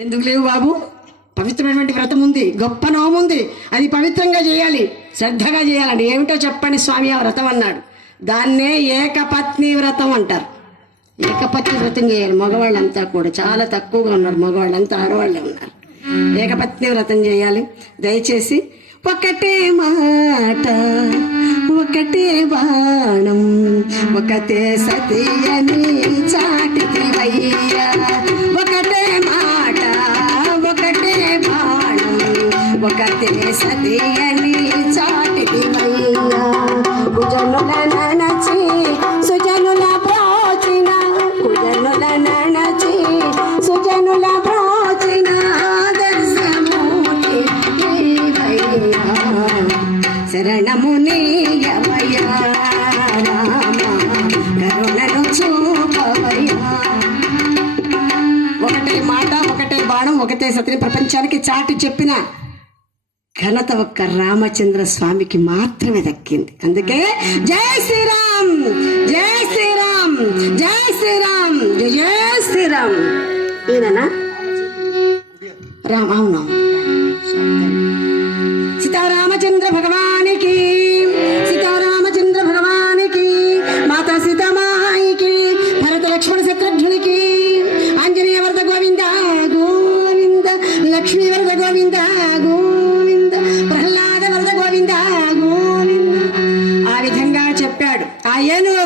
ఎందుకు లేవు బాబు? పవిత్రమైనటువంటి వ్రతం ఉంది గొప్ప నోము ఉంది. అది పవిత్రంగా చేయాలి శ్రద్ధగా చేయాలండి. ఏమిటో చెప్పండి స్వామి ఆ వ్రతం అన్నాడు. దాన్నే ఏకపత్ని వ్రతం అంటారు. ఏకపత్ని వ్రతం చేయాలి. మగవాళ్ళంతా కూడా చాలా తక్కువగా ఉన్నారు. మగవాళ్ళంతా ఆడవాళ్ళే ఉన్నారు. ఏకపత్ని వ్రతం చేయాలి. దయచేసి ఒకటే మాట ఒకటే బాణం ఒకటే సతీయని చాటికి వయ్యా. ఒకటే సతియని చాటికి వయ్యా కుజనుల ననచి సుజనుల ప్రోచిన కుజనుల ననచి సుజనుల ప్రోచిన దర్శమూర్తి శరణము నీయవయ్యా రామ కరుణను ఒకటే మాట ఒకటే బాణం ఒకటే సతిని ప్రపంచానికి చాటి చెప్పిన ఘనత ఒక్క రామచంద్ర స్వామికి మాత్రమే దక్కింది. అందుకే జై శ్రీరామ్ జై శ్రీరామ్ జై శ్రీరామ్ జై శ్రీరామ్. ఈయననా? రామ అవునా? ಏನು